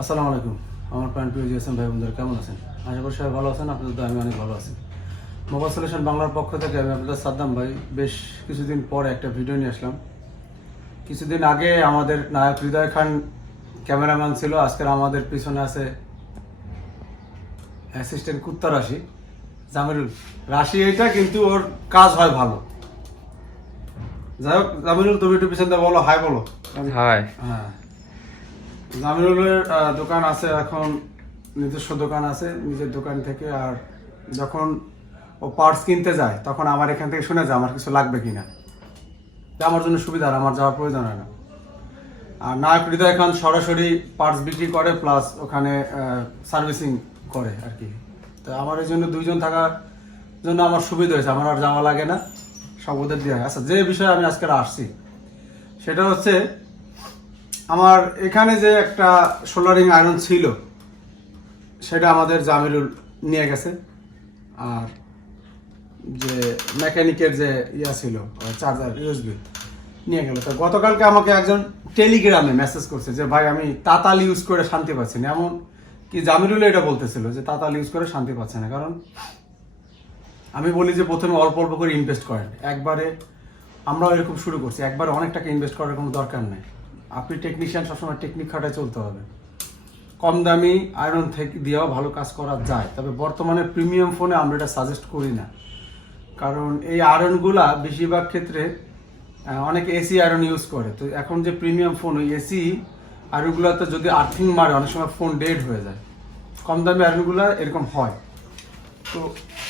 আসসালামু আলাইকুম আমার প্রিয় এস.এম ভাই বন্ধুরা কেমন আছেন? আশা করি সবাই ভালো আছেন। আপনাদের তো আমি অনেক ভালো আছি। মোবাইল সলিউশন বাংলার পক্ষ থেকে আমি আপনাদের সাদ্দাম ভাই বেশ কিছুদিন পরে একটা ভিডিও নিয়ে আসলাম। কিছুদিন আগে আমাদের নায়ক হৃদয় খান ক্যামেরাম্যান ছিল, আজকের আমাদের পিছনে আছে অ্যাসিস্ট্যান্ট কুত্তা রাশি জামিরুল রাশি। এটা কিন্তু ওর কাজ হয় ভালো। যাই হোক জামিরুল, তুমি একটু পিছন দিয়ে বলো, হাই বলো। হাই। হ্যাঁ, জামিরুলের দোকান আছে, এখন নিজস্ব দোকান আছে, নিজের দোকান থেকে। আর যখন ও পার্টস কিনতে যায় তখন আমার এখান থেকে শুনে যায় আমার কিছু লাগবে কিনা, আমার জন্য সুবিধা, আর আমার যাওয়ার প্রয়োজন হয় না। আর নায়ক হৃদয় খান সরাসরি পার্টস বিক্রি করে, প্লাস ওখানে সার্ভিসিং করে আর কি। তো আমার এই জন্য দুইজন থাকার জন্য আমার সুবিধা হয়েছে, আমার আর যাওয়া লাগে না, সব ওদের দিয়ে। আচ্ছা, যে বিষয়ে আমি আজকে আসছি সেটা হচ্ছে আমার এখানে যে একটা সোল্ডারিং আয়রন ছিল সেটা আমাদের জামিরুল নিয়ে গেছে। আর যে মেকানিকের যে ইয়া ছিল চার্জার ইউএসবি নিয়ে গেল। তো গতকালকে আমাকে একজন টেলিগ্রামে মেসেজ করছে যে ভাই আমি তাতাল ইউজ করে শান্তি পাচ্ছি না। এমন কি জামিরুল এটা বলতেছিল যে তাতাল ইউজ করে শান্তি পাচ্ছে না। কারণ আমি বলি যে প্রথমে অল্প অল্প করে ইনভেস্ট করেন, একবারে আমরাও এরকম শুরু করছি, একবারে অনেক টাকা ইনভেস্ট করার কোনো দরকার নেই। আপনি টেকনিশিয়ান, সবসময় টেকনিক খাটায় চলতে হবে। কম দামি আয়রন থেকে দিয়েও ভালো কাজ করা যায়, তবে বর্তমানে প্রিমিয়াম ফোনে আমরা এটা সাজেস্ট করি না। কারণ এই আয়রনগুলা বেশিরভাগ ক্ষেত্রে অনেকে এসি আয়রন ইউজ করে। তো এখন যে প্রিমিয়াম ফোন, ওই এসি আয়রনগুলোতে যদি আর্থিং মারে অনেক সময় ফোন ডেড হয়ে যায়। কম দামি আয়রনগুলো এরকম হয়। তো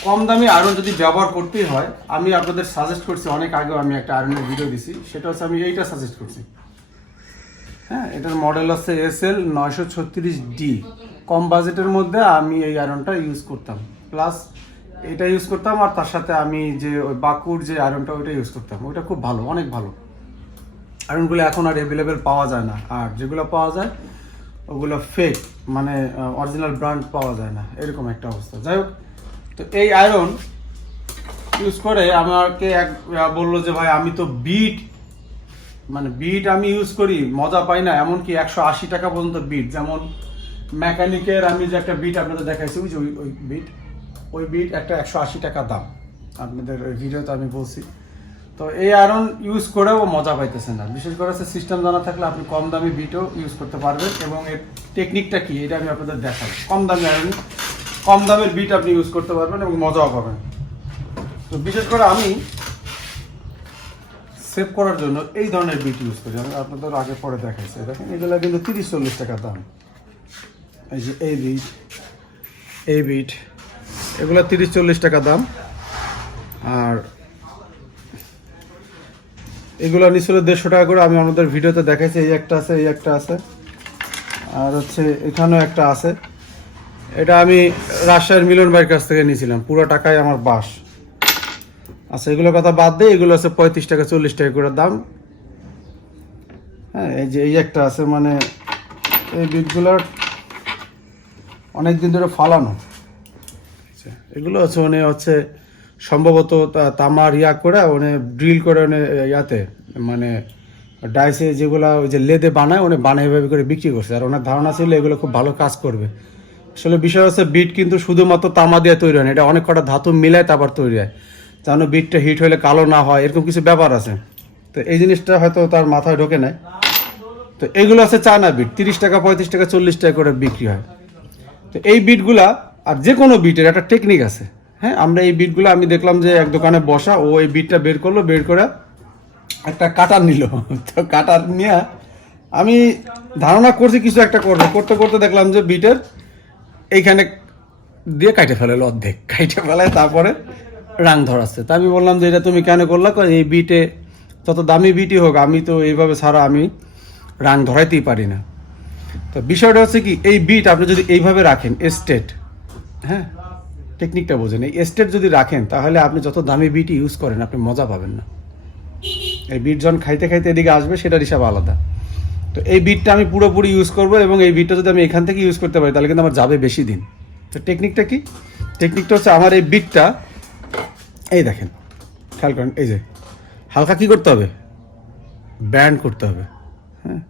কম দামি আয়রন যদি ব্যবহার করতেই হয়, আমি আপনাদের সাজেস্ট করছি, অনেক আগেও আমি একটা আয়রনের ভিডিও দিছি, সেটা হচ্ছে আমি এইটা সাজেস্ট করছি। হ্যাঁ, এটার মডেল হচ্ছে SL 936D। কম বাজেটের মধ্যে আমি এই আয়রনটা ইউজ করতাম, প্লাস এটা ইউজ করতাম, আর তার সাথে আমি যে ওই বাকুর যে আয়রনটা ওইটা ইউজ করতাম, ওইটা খুব ভালো, অনেক ভালো। আয়রনগুলো এখন আর অ্যাভেলেবেল পাওয়া যায় না, আর যেগুলো পাওয়া যায় ওগুলো ফেক, মানে অরিজিনাল ব্র্যান্ড পাওয়া যায় না, এরকম একটা অবস্থা। যাই হোক, তো এই আয়রন ইউজ করে আমাকে এক বললো যে ভাই আমি তো বিট আমি ইউজ করি, মজা পাই না। এমনকি 180 টাকা পর্যন্ত বিট, যেমন মেকানিকের আমি যে একটা বিট আপনাদের দেখাইছি, ওই যে ওই বিট একটা 180 টাকা দাম, আপনাদের ওই ভিডিওতে আমি বলছি। তো এই আয়রন ইউজ করেও মজা পাইতেছেন না। বিশেষ করে সিস্টেম জানা থাকলে আপনি কম দামি বিটও ইউজ করতে পারবেন, এবং এর টেকনিকটা কি এটা আমি আপনাদের দেখাবো। কম দামি আয়রন, কম দামের বিট আপনি ইউজ করতে পারবেন এবং মজাও পাবেন। তো বিশেষ করে আমি সেভ করার জন্য এই ধরনের বিট ইউজ করি। আমি আপনাদের আগে পরে দেখাইছি, দেখেন এগুলো কিন্তু 30-40 টাকা দাম। এই যে এই বিট এগুলো 30-40 টাকা দাম। আর এগুলো নিচে 150 টাকা করে। আমি আমাদের ভিডিওতে দেখাইছি, এই একটা আছে, এই একটা আছে, আর হচ্ছে এখানেও একটা আছে। এটা আমি রাজশাহীর মিলন ভাইয়ের কাছ থেকে নিয়েছিলাম, পুরো টাকায় আমার বাস। আচ্ছা, এগুলোর কথা বাদ দিয়ে এগুলো আছে 35 টাকা 40 টাকা করে দাম। হ্যাঁ, এই যে এই একটা আছে, মানে এই বিটগুলোর অনেক দিন ধরে ফালানো। এগুলো হচ্ছে উনি হচ্ছে সম্ভবত তামার ইয়া করে উনি ড্রিল করে উনি ইয়াতে মানে ডাইসে যেগুলো ওই যে লেদে বানায়, উনি বানায় এভাবে করে বিক্রি করছে। আর ওনার ধারণা ছিল এগুলো খুব ভালো কাজ করবে। আসলে বিষয় হচ্ছে বিট কিন্তু শুধুমাত্র তামা দিয়ে তৈরি হয় না, এটা অনেক কটা ধাতু মিলায় তারপর তৈরি হয়, যেন বিটটা হিট হলে কালো না হয়, এরকম কিছু ব্যাপার আছে। তো এই জিনিসটা হয়তো তার মাথায় ঢোকে নাই। তো এইগুলো আছে চায়না বিট, 30 টাকা 35 টাকা 40 টাকা করে বিক্রি হয়। তো এই বিটগুলা, আর যে কোনো বিটের একটা টেকনিক আছে। হ্যাঁ, আমরা এই বিটগুলো আমি দেখলাম যে এক দোকানে বসা, ও এই বিটটা বের করলো, বের করে একটা কাটার নিল। তো কাটার নিয়ে আমি ধারণা করছি কিছু একটা করবে, করতে করতে দেখলাম যে বিটের এইখানে দিয়ে কাটে ফেলালো, অর্ধেক কাটে ফেলায়, তারপরে রাং ধরাচ্ছে। তা আমি বললাম যে এটা তুমি কেন করলা? এই বিটে যত দামি বিটই হোক, আমি তো এইভাবে ছাড়া আমি রাং ধরাইতেই পারি না। তো বিষয়টা হচ্ছে কি, এই বিট আপনি যদি এইভাবে রাখেন স্টেট, হ্যাঁ টেকনিকটা বোঝেন, এই স্টেট যদি রাখেন তাহলে আপনি যত দামি বিট ইউজ করেন আপনি মজা পাবেন না। এই বিট যখন খাইতে খাইতে এদিকে আসবে সেটার হিসাব আলাদা। তো এই বিটটা আমি পুরোপুরি ইউজ করব, এবং এই বিটটা যদি আমি এখান থেকে ইউজ করতে পারি তাহলে কিন্তু আমার যাবে বেশি দিন। তো টেকনিকটা কি? টেকনিকটা হচ্ছে আমার এই বিটটা, এই দেখেন খেয়াল করেন, এই যে হালকা কি করতে হবে, ব্যান্ড করতে হবে। হ্যাঁ,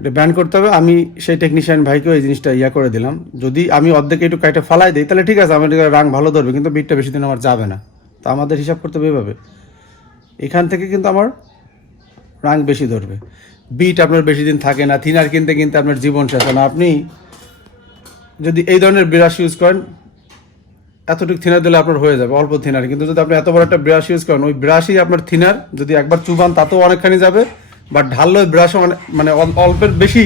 এটা ব্যান্ড করতে হবে। আমি সেই টেকনিশিয়ান ভাইকেও এই জিনিসটা করে দিলাম, যদি আমি অর্ধেক একটু কাইটা ফালাই দিই তাহলে ঠিক আছে, আমার রাং ভালো ধরবে, কিন্তু বিটটা বেশি দিন আমার যাবে না। তো আমাদের হিসাব করতে হবে এভাবে, এখান থেকে কিন্তু আমার রাং বেশি ধরবে। বিট আপনার বেশি দিন থাকে না, থিনার কিনতে কিনতে আপনার জীবন শেষ হয় না। আপনি যদি এই ধরনের ব্রাশ ইউজ করেন, এতটুকু থিনার দিলে আপনার হয়ে যাবে, অল্প থিনার। কিন্তু যদি আপনি এত বড় একটা ব্রাশ ইউজ করেন, ওই ব্রাশই আপনার থিনার, যদি একবার চুবান তাতেও অনেকখানি যাবে, বা ঢাললে ওই ব্রাশও মানে অল্পের বেশি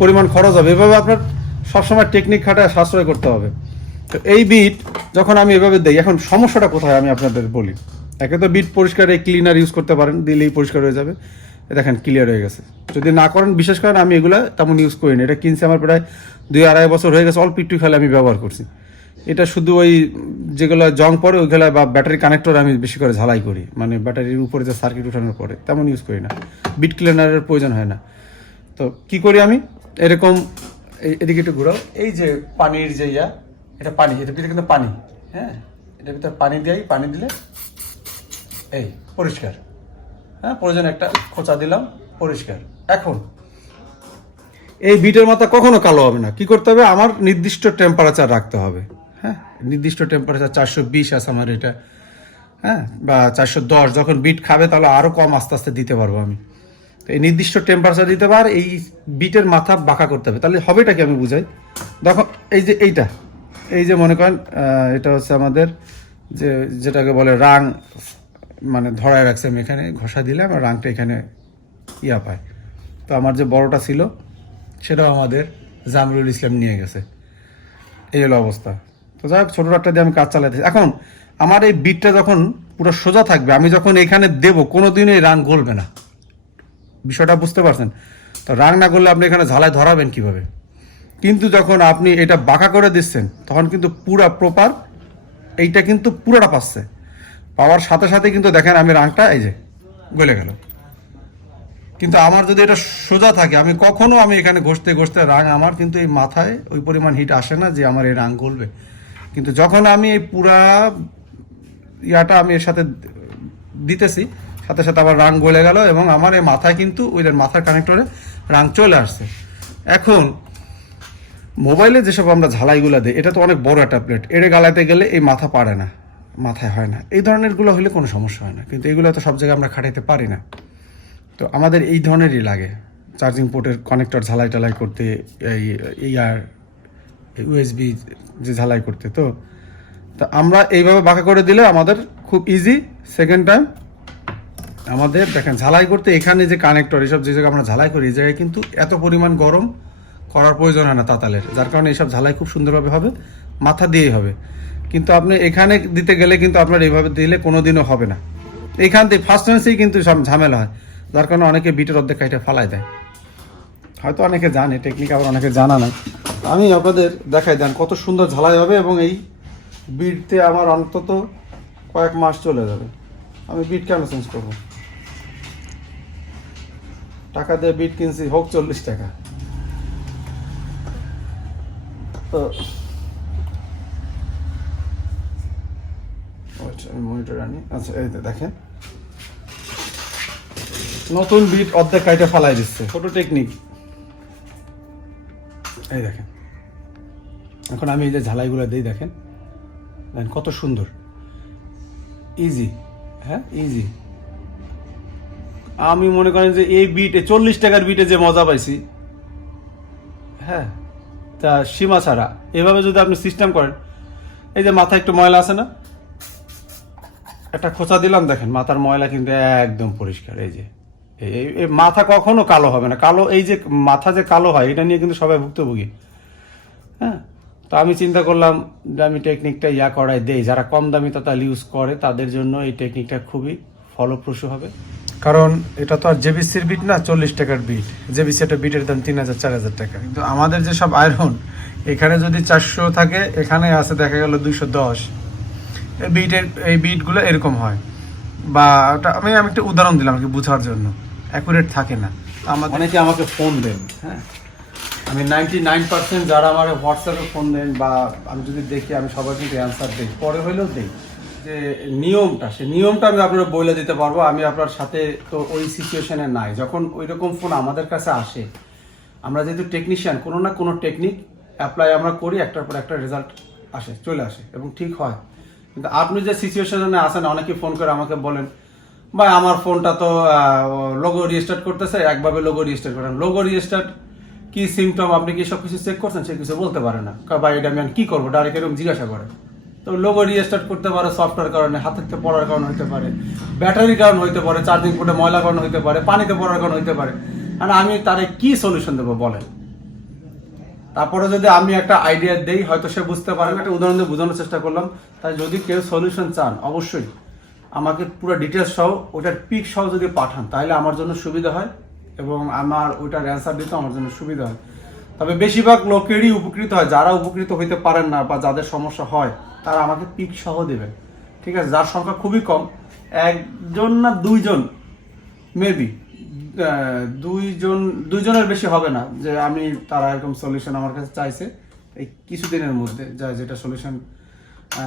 পরিমাণ খরচ হবে। এভাবে আপনার সবসময় টেকনিক খাটায় সাশ্রয় করতে হবে। তো এই বিট যখন আমি এভাবে দিই, এখন সমস্যাটা কোথায় আমি আপনাদের বলি। একে তো বিট পরিষ্কার এই ক্লিনার ইউজ করতে পারেন, দিলেই পরিষ্কার হয়ে যাবে। দেখেন ক্লিয়ার হয়ে গেছে। যদি না করেন, বিশেষ করেন আমি এগুলো তেমন ইউজ করি না। এটা কিনছি আমার প্রায় 2-2.5 বছর হয়ে গেছে, অল্প একটু খেলে আমি ব্যবহার করছি। এটা শুধু ওই যেগুলো জং পড়ে ওইগুলো বা ব্যাটারি কানেক্টর আমি বেশি করে ঝালাই করি, মানে ব্যাটারির উপরে যে সার্কিট উঠানোর পরে, তেমন ইউজ করি না। বিট ক্লিনারের প্রয়োজন হয় না। তো কি করি আমি, এরকম এদিকে একটু ঘুরাও, এই যে পানির যে এটা পানি, এটার ভিতরে কিন্তু পানি, হ্যাঁ, এটার ভিতরে পানি দিই, পানি দিলে এই পরিষ্কার, হ্যাঁ, প্রয়োজন একটা খোঁচা দিলাম, পরিষ্কার। এখন এই বিটের মাথা কখনো কালো হবে না। কি করতে হবে, আমার নির্দিষ্ট টেম্পারেচার রাখতে হবে, হ্যাঁ, নির্দিষ্ট টেম্পারেচার 420 আছে আমার এটা, হ্যাঁ, বা 410। যখন বিট খাবে তাহলে আরও কম আস্তে আস্তে দিতে পারবো আমি। তো এই নির্দিষ্ট টেম্পারেচার দিতে পার, এই বিটের মাথা বাঁকা করতে হবে। তাহলে হবেটা কি আমি বুঝাই, দেখো এই যে এই যে মনে করেন এটা হচ্ছে আমাদের যেটাকে বলে রাং, মানে ধরায় রাখছে আমি, এখানে ঘষা দিলে আমার রাংটা এখানে পায়। তো আমার যে বড়টা ছিল সেটাও আমাদের জামিরুল ইসলাম নিয়ে গেছে, এই হলো অবস্থা। তো যাই হোক, ছোটো একটা দিয়ে আমি কাজ চালাতেছি। এখন আমার এই বিটটা যখন পুরো সোজা থাকবে, আমি যখন এখানে দেবো, কোনোদিনই এই রাং গলবে না। বিষয়টা বুঝতে পারছেন? তো রাং না করলে আপনি এখানে ঝালাই ধরাবেন কিভাবে? কিন্তু যখন আপনি এটা বাঁকা করে দিচ্ছেন, তখন কিন্তু পুরা প্রপার এইটা কিন্তু পুরোটা পাচ্ছে। পাওয়ার সাথে সাথে কিন্তু দেখেন আমি রাংটা এই যে গলে গেল। কিন্তু আমার যদি এটা সোজা থাকে, আমি কখনো আমি এখানে ঘষতে ঘষতে রাং আমার কিন্তু এই মাথায় ওই পরিমাণ হিট আসে না যে আমার এই রাং গলবে। কিন্তু যখন আমি এই পুরা আমি এর সাথে দিতেছি, সাথে সাথে আবার রাং গলে গেল, এবং আমার এই মাথায় কিন্তু ওই মাথার কানেক্টরে রাং চলে আসছে। এখন মোবাইলে যেসব আমরা ঝালাইগুলো দিই, এটা তো অনেক বড় একটা প্লেট, এড়ে গালাতে গেলে এই মাথা পারে না, মাথায় হয় না। এই ধরনেরগুলো হলে কোনো সমস্যা হয় না, কিন্তু এগুলো তো সব জায়গায় আমরা খাটাইতে পারি না। তো আমাদের এই ধরনেরই লাগে চার্জিং পোর্টের কানেক্টর ঝালাই টালাই করতে, এই ইউএসবি যে ঝালাই করতে। তো আমরা এইভাবে বাঁকা করে দিলে আমাদের খুব ইজি। সেকেন্ড টাইম আমাদের দেখেন ঝালাই করতে, এখানে যে কানেক্টর এসব যে জায়গায় আমরা ঝালাই করি, এই জায়গায় কিন্তু এত পরিমাণ গরম করার প্রয়োজন হয় না তাতালের, যার কারণে এইসব ঝালাই খুব সুন্দরভাবে হবে, মাথা দিয়েই হবে। কিন্তু আপনি এখানে দিতে গেলে কিন্তু আপনার এইভাবে দিলে কোনো দিনও হবে না। এইখান থেকে ফার্স্ট টেন্সেই কিন্তু সব ঝামেলা হয়, যার কারণে অনেকে বিটের অর্ধেক কাইটা ফালাই দেয়। হয়তো অনেকে জানে টেকনিক, আবার অনেকে জানা নাই। আমি আপনাদের দেখাই দেন কত সুন্দর ঝালাই হবে, এবং এই বিটতে আমার অন্তত কয়েক মাস চলে যাবে। আমি বিট কেন চেঞ্জ করবো? টাকা দিয়ে বিট কিনছি, হোক 40 টাকা। তো আমি মনিটর আনি। আচ্ছা, এই দেখেন নতুন বিট অর্ধেক কাইটা ফালাই দিচ্ছে, ছোট টেকনিক। এই দেখেন, এখন আমি এই যে ঝালাইগুলো দিই, দেখেন কত সুন্দর, ইজি, হ্যাঁ ইজি। আমি মনে করেন যে এই বিটে 40 টাকার বিটে যে মজা পাইছি, হ্যাঁ, তা সীমা ছাড়া। এভাবে যদি আপনি সিস্টেম করেন, এই যে মাথায় একটু ময়লা আছে না, একটা খোঁচা দিলাম, দেখেন মাথার ময়লা কিন্তু একদম পরিষ্কার। এই যে এই মাথা কখনো কালো হবে না। কালো, এই যে মাথা যে কালো হয়, এটা নিয়ে কিন্তু সবাই ভুক্তভোগী, হ্যাঁ। তো আমি চিন্তা করলাম যে আমি টেকনিকটা করাই দেই, যারা কম দামি তাতাল ইউজ করে তাদের জন্য এই টেকনিকটা খুবই ফলপ্রসূ হবে। কারণ এটা তো আর জেবিসির বিট না, 40 টাকার বিট। জেবিসি একটা বিটের দাম 3000-4000 টাকা। কিন্তু আমাদের যেসব আয়রন, এখানে যদি 400 থাকে, এখানে আছে দেখা গেল 210। এই বিটগুলো এরকম হয়। বা আমি একটা উদাহরণ দিলাম আর কি বোঝার জন্য, অ্যাকুরেট থাকে না। অনেকে আমাকে ফোন দেন, হ্যাঁ, আমি 99% যারা আমার হোয়াটসঅ্যাপে ফোন দেন বা আমি যদি দেখি, আমি সবাই কিন্তু অ্যান্সার দিই, পরে হইলেও দিই। যে নিয়মটা, সে নিয়মটা আমি আপনারা বলে দিতে পারবো। আমি আপনার সাথে তো ওই সিচুয়েশনে নাই, যখন ওই রকম ফোন আমাদের কাছে আসে, আমরা যেহেতু টেকনিশিয়ান, কোনো না কোনো টেকনিক অ্যাপ্লাই আমরা করি, একটার পর একটা রেজাল্ট চলে আসে এবং ঠিক হয়। কিন্তু আপনি যে সিচুয়েশনে আছেন, অনেকে ফোন করে আমাকে বলেন ভাই আমার ফোনটা তো লোগো রিস্টার্ট করতেছে, একভাবে লোগো রিস্টার্ট করেন। লোগো রিস্টার্ট কি সিমটম, আপনি কি সব কিছু চেক করছেন? সে কিছু বলতে পারে না, ভাই এটা আমি কি করবো, ডাইরেক্ট এরকম জিজ্ঞাসা করে। তো লোগো রিস্টার্ট করতে পারে সফটওয়্যার কারণে, হাতের থেকে পড়ার কারণে হতে পারে, ব্যাটারির কারণ হতে পারে, চার্জিং পোর্টে ময়লা কারণ হতে পারে, পানিতে পড়ার কারণ হতে পারে। মানে আমি তারে কি সলিউশন দেবো বলেন? তারপরে যদি আমি একটা আইডিয়া দেই, হয়তো সে বুঝতে পারে। একটা উদাহরণ দিয়ে বোঝানোর চেষ্টা করলাম। তাই যদি কেউ সলিউশন চান, অবশ্যই আমাকে পুরো ডিটেলস সহ ওটার পিক সহ যদি পাঠান, তাহলে আমার জন্য সুবিধা হয় এবং আমার ওইটার অ্যান্সার দিতে আমার জন্য সুবিধা হয়। তবে বেশিরভাগ লোকেরই উপকৃত হয়। যারা উপকৃত হইতে পারেন না বা যাদের সমস্যা হয়, তারা আমাকে পিক সহ দেবেন, ঠিক আছে? যার সংখ্যা খুবই কম, একজন না দুইজন, মেবি দুইজনের বেশি হবে না, যে আমি তারা এরকম সলিউশন আমার কাছে চাইছে এই কিছুদিনের মধ্যে, যেটা সলিউশন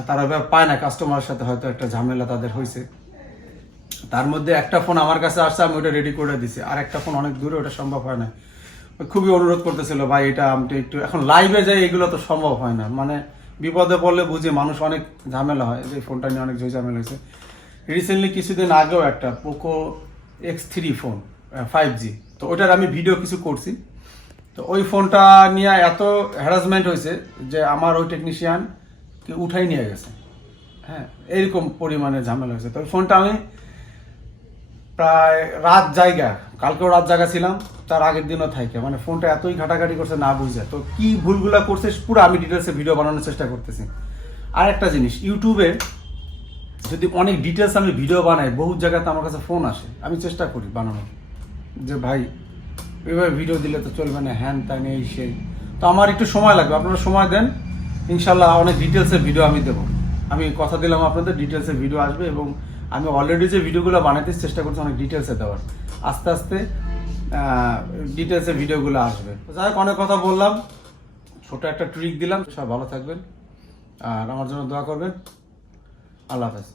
তারা পায় না। কাস্টমারের সাথে হয়তো একটা ঝামেলা তাদের হয়েছে, তার মধ্যে একটা ফোন আমার কাছে আসছে, আমি ওটা রেডি করে দিছি, আর একটা ফোন অনেক দূরে, ওটা সম্ভব হয় না। খুবই অনুরোধ করতেছিল ভাই এটা আমি একটু, এখন লাইভে যাই এগুলো তো সম্ভব হয় না। মানে বিপদে পড়লে বুঝি মানুষ, অনেক ঝামেলা হয়। এই ফোনটা নিয়ে অনেক ঝামেলা হয়েছে। রিসেন্টলি কিছুদিন আগেও একটা পোকো X3 ফোন 5G, তো ওটার আমি ভিডিও কিছু করছি। তো ওই ফোনটা নিয়ে এত হ্যারাসমেন্ট হয়েছে যে আমার ওই টেকনিশিয়ান উঠাই নিয়ে গেছে। হ্যাঁ, এইরকম পরিমাণে ঝামেলা হয়েছে। তো ওই ফোনটা আমি প্রায় রাত জায়গা, কালকেও রাত জায়গা ছিলাম, তার আগের দিনও থাকে, মানে ফোনটা এতই ঘাটাঘাটি করছে না বুঝে। তো কি ভুলগুলা করছে পুরো আমি ডিটেলসে ভিডিও বানানোর চেষ্টা করতেছি। আর একটা জিনিস, ইউটিউবে যদি অনেক ডিটেলস আমি ভিডিও বানাই, বহু জায়গাতে আমার কাছে ফোন আসে, আমি চেষ্টা করি বানানোর, যে ভাই এইভাবে ভিডিও দিলে তো চলবে না, হ্যান ত্যান এই সেই। তো আমার একটু সময় লাগবে, আপনারা সময় দেন, ইনশাল্লাহ অনেক ডিটেলসের ভিডিও আমি দেবো। আমি কথা দিলাম আপনাদের, ডিটেলসের ভিডিও আসবে এবং আমি অলরেডি যে ভিডিওগুলো বানাতে চেষ্টা করছি অনেক ডিটেলসে দেওয়ার, আস্তে আস্তে ডিটেলসের ভিডিওগুলো আসবে। যাই হোক, অনেক কথা বললাম, ছোট একটা ট্রিক দিলাম। সব ভালো থাকবেন আর আমার জন্য দোয়া করবেন। আল্লাহ হাফেজ।